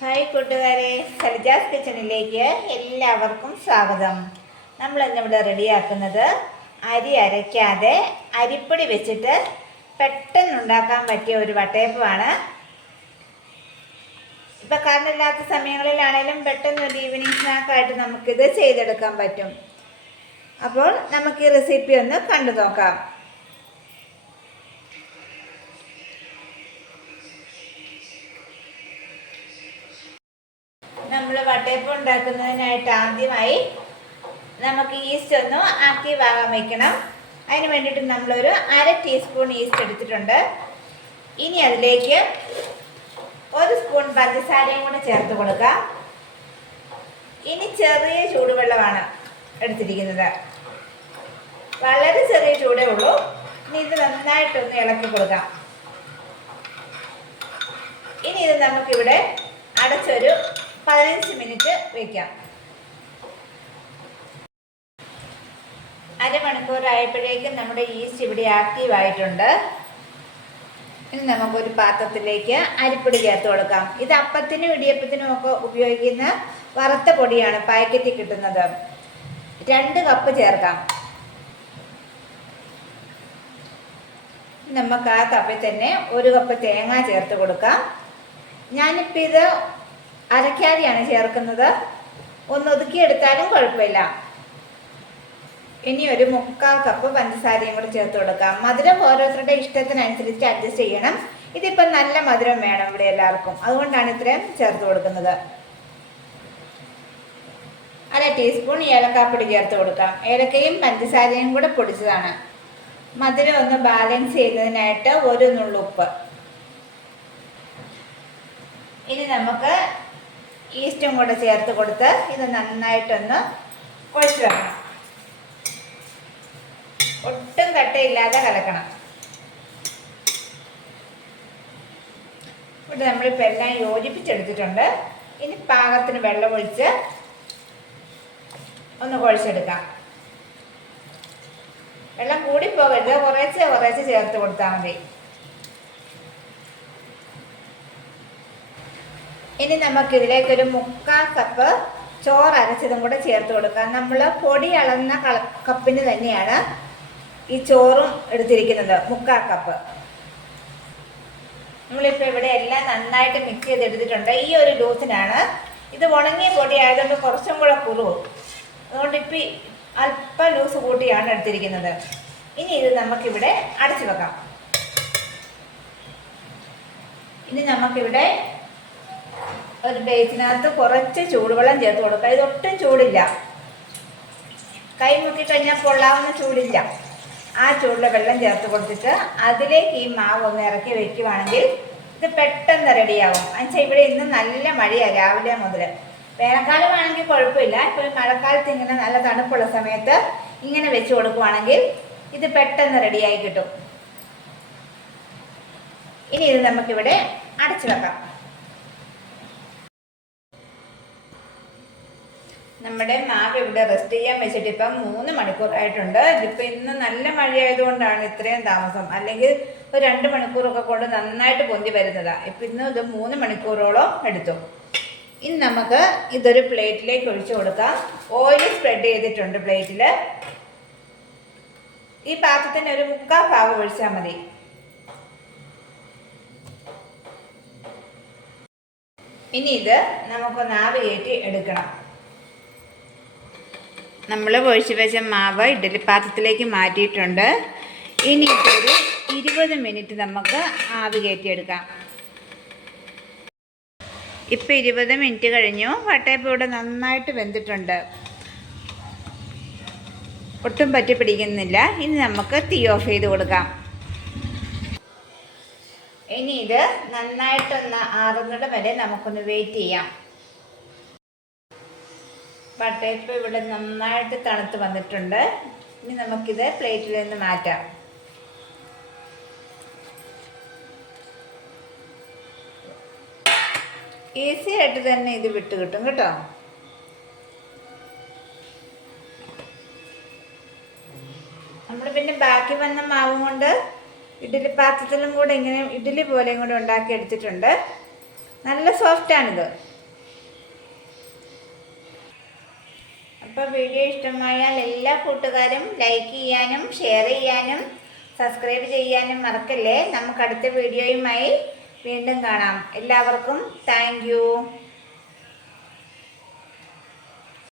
Hi കൂട്ടുകാരെ, സൽജാസ് കിച്ചണിലേക്ക് എല്ലാവർക്കും സ്വാഗതം. നമ്മൾ ഇന്നിവിടെ റെഡിയാക്കുന്നത് അരി അരയ്ക്കാതെ അരിപ്പൊടി വെച്ചിട്ട് പെട്ടെന്ന് ഉണ്ടാക്കാൻ പറ്റിയ ഒരു വട്ടയപ്പമാണ്. ഇപ്പം കറണ്ടില്ലാത്ത സമയങ്ങളിലാണേലും പെട്ടെന്ന് ഒരു ഈവനിങ് സ്നാക്കായിട്ട് നമുക്കിത് ചെയ്തെടുക്കാൻ പറ്റും. അപ്പോൾ നമുക്ക് ഈ റെസിപ്പി ഒന്ന് കണ്ടു നോക്കാം. നമ്മൾ വട്ടയപ്പം ഉണ്ടാക്കുന്നതിനായിട്ട് ആദ്യമായി നമുക്ക് ഈസ്റ്റ് ഒന്ന് ആക്റ്റീവ് ആകാൻ വയ്ക്കണം. അതിന് വേണ്ടിയിട്ട് നമ്മളൊരു 1/2 ടീസ്പൂൺ ഈസ്റ്റ് എടുത്തിട്ടുണ്ട്. ഇനി അതിലേക്ക് 1 സ്പൂൺ പഞ്ചസാരയും കൂടെ ചേർത്ത് കൊടുക്കാം. ഇനി ചെറിയ ചൂടുവെള്ളമാണ് എടുത്തിരിക്കുന്നത്, വളരെ ചെറിയ ചൂടേ ഉള്ളൂ. ഇനി ഇത് നന്നായിട്ടൊന്ന് ഇളക്കി കൊടുക്കാം. ഇനി ഇത് നമുക്കിവിടെ അടച്ചൊരു 15 മിനിറ്റ് വയ്ക്കാം. അരമണിക്കൂറായപ്പോഴേക്കും നമ്മുടെ ഈസ്റ്റ് ഇവിടെ ആക്റ്റീവ് ആയിട്ടുണ്ട്. ഇനി നമുക്കൊരു പാത്രത്തിലേക്ക് അരിപ്പൊടി ചേർത്ത് കൊടുക്കാം. ഇത് അപ്പത്തിനും ഇടിയപ്പത്തിനും ഒക്കെ ഉപയോഗിക്കുന്ന വറുത്ത പൊടിയാണ്, പാക്കറ്റിൽ കിട്ടുന്നത്. 2 കപ്പ് ചേർക്കാം. നമുക്ക് ആ കപ്പിൽ തന്നെ 1 കപ്പ് തേങ്ങ ചേർത്ത് കൊടുക്കാം. ഞാനിപ്പോൾ ഇത് അരക്കാതെയാണ് ചേർക്കുന്നത്, ഒന്ന് ഒതുക്കിയെടുത്താലും കുഴപ്പമില്ല. ഇനി ഒരു 3/4 കപ്പ് പഞ്ചസാരയും കൂടെ ചേർത്ത് കൊടുക്കാം. മധുരം ഓരോരുത്തരുടെ ഇഷ്ടത്തിനനുസരിച്ച് അഡ്ജസ്റ്റ് ചെയ്യണം. ഇതിപ്പം നല്ല മധുരം വേണം ഇവിടെ എല്ലാവർക്കും, അതുകൊണ്ടാണ് ഇത്രയും ചേർത്ത് കൊടുക്കുന്നത്. 1/2 ടീസ്പൂൺ ഏലക്കാപ്പൊടി ചേർത്ത് കൊടുക്കാം. ഏലക്കയും പഞ്ചസാരയും കൂടെ പൊടിച്ചതാണ്. മധുരം ഒന്ന് ബാലൻസ് ചെയ്യുന്നതിനായിട്ട് 1 നുള്ളുപ്പ്. ഇനി നമുക്ക് ഈസ്റ്റും കൂടെ ചേർത്ത് കൊടുത്ത് ഇത് നന്നായിട്ടൊന്ന് കുഴച്ച് വെക്കണം. ഒട്ടും കട്ടയില്ലാതെ കലക്കണം. ഇവിടെ നമ്മളിപ്പോൾ എല്ലാം യോജിപ്പിച്ചെടുത്തിട്ടുണ്ട്. ഇനി പാകത്തിന് വെള്ളം ഒഴിച്ച് ഒന്ന് കുഴച്ചെടുക്കാം. വെള്ളം കൂടിപ്പോകരുത്, കുറേശ്ശെ ചേർത്ത് കൊടുത്താൽ മതി. ഇനി നമുക്കിതിലേക്കൊരു 3/4 കപ്പ് ചോറ് അരച്ചതും കൂടെ ചേർത്ത് കൊടുക്കാം. നമ്മൾ പൊടി അളന്ന കപ്പിന് തന്നെയാണ് ഈ ചോറും എടുത്തിരിക്കുന്നത്, 3/4 കപ്പ്. നമ്മളിപ്പോൾ ഇവിടെ എല്ലാം നന്നായിട്ട് മിക്സ് ചെയ്തെടുത്തിട്ടുണ്ട്. ഈ ഒരു ലൂസിനാണ്. ഇത് ഉണങ്ങിയ പൊടി ആയതുകൊണ്ട് കുറച്ചും കൂടെ കുറുവും, അതുകൊണ്ട് ഇപ്പം അല്പം ലൂസ് കൂട്ടിയാണ് എടുത്തിരിക്കുന്നത്. ഇനി ഇത് നമുക്കിവിടെ അടച്ചു വെക്കാം. ഇനി നമുക്കിവിടെ ഒരു ബേസിനകത്ത് കുറച്ച് ചൂടുവെള്ളം ചേർത്ത് കൊടുക്കുക. ഇതൊട്ടും ചൂടില്ല, കൈ മുട്ടിക്കഴിഞ്ഞാൽ പൊള്ളാവുന്ന ചൂടില്ല. ആ ചൂടിലെ വെള്ളം ചേർത്ത് കൊടുത്തിട്ട് അതിലേക്ക് ഈ മാവ് ഒന്ന് ഇറക്കി വെക്കുവാണെങ്കിൽ ഇത് പെട്ടെന്ന് റെഡിയാവും. എന്നുവെച്ചാൽ ഇവിടെ ഇന്ന് നല്ല മഴയാണ് രാവിലെ മുതൽ. വേനൽക്കാലമാണെങ്കിൽ കുഴപ്പമില്ല. ഇപ്പോൾ മഴക്കാലത്ത് ഇങ്ങനെ നല്ല തണുപ്പുള്ള സമയത്ത് ഇങ്ങനെ വെച്ച് കൊടുക്കുവാണെങ്കിൽ ഇത് പെട്ടെന്ന് റെഡിയായി കിട്ടും. ഇനി ഇത് നമുക്കിവിടെ അടച്ചു വെക്കാം. നമ്മുടെ മാവ് ഇവിടെ റെസ്റ്റ് ചെയ്യാൻ വെച്ചിട്ട് ഇപ്പം 3 മണിക്കൂറായിട്ടുണ്ട്. ഇതിപ്പോൾ ഇന്ന് നല്ല മഴയായതുകൊണ്ടാണ് ഇത്രയും താമസം, അല്ലെങ്കിൽ ഒരു 2 മണിക്കൂറൊക്കെ കൊണ്ട് നന്നായിട്ട് പൊന്തി വരുന്നതാണ്. ഇപ്പം ഇന്ന് ഇത് 3 മണിക്കൂറോളം എടുത്തു. ഇനി നമുക്ക് ഇതൊരു പ്ലേറ്റിലേക്ക് ഒഴിച്ചു കൊടുക്കാം. ഓയിൽ സ്പ്രെഡ് ചെയ്തിട്ടുണ്ട് പ്ലേറ്റിൽ. ഈ പാത്രത്തിന് ഒരു 3/4 ഭാഗം ഒഴിച്ചാൽ മതി. ഇനി ഇത് നമുക്കൊന്ന് ആവി കയറ്റി എടുക്കണം. നമ്മൾ ഒഴിച്ച് വെച്ച മാവ് ഇഡ്ഡലി പാത്രത്തിലേക്ക് മാറ്റിയിട്ടുണ്ട്. ഇനി ഇതൊരു 20 മിനിറ്റ് നമുക്ക് ആവി കയറ്റിയെടുക്കാം. ഇപ്പോൾ 20 മിനിറ്റ് കഴിഞ്ഞു. വട്ടയപ്പം ഇവിടെ നന്നായിട്ട് വെന്തിട്ടുണ്ട്, ഒട്ടും പറ്റി പിടിക്കുന്നില്ല. ഇനി നമുക്ക് തീ ഓഫ് ചെയ്ത് കൊടുക്കാം. ഇനി ഇത് നന്നായിട്ടൊന്ന് ആറുന്നിടം വരെ നമുക്കൊന്ന് വെയിറ്റ് ചെയ്യാം. വട്ടയപ്പം ഇവിടെ നന്നായിട്ട് തണുത്ത് വന്നിട്ടുണ്ട്. ഇനി നമുക്കിത് പ്ലേറ്റിൽ നിന്ന് മാറ്റാം. ഈസി ആയിട്ട് തന്നെ ഇത് വിട്ട് കിട്ടും കേട്ടോ. നമ്മൾ പിന്നെ ബാക്കി വന്ന മാവും കൊണ്ട് ഇഡ്ഡലി പാത്രത്തിലും കൂടെ ഇങ്ങനെ ഇഡ്ഡലി പോലെയും കൂടെ ഉണ്ടാക്കി എടുത്തിട്ടുണ്ട്. നല്ല സോഫ്റ്റാണിത്. അപ്പോൾ വീഡിയോ ഇഷ്ടമായാൽ എല്ലാ കൂട്ടുകാരും ലൈക്ക് ചെയ്യാനും ഷെയർ ചെയ്യാനും സബ്സ്ക്രൈബ് ചെയ്യാനും മറക്കല്ലേ. നമുക്ക് അടുത്ത വീഡിയോയുമായി വീണ്ടും കാണാം. എല്ലാവർക്കും താങ്ക്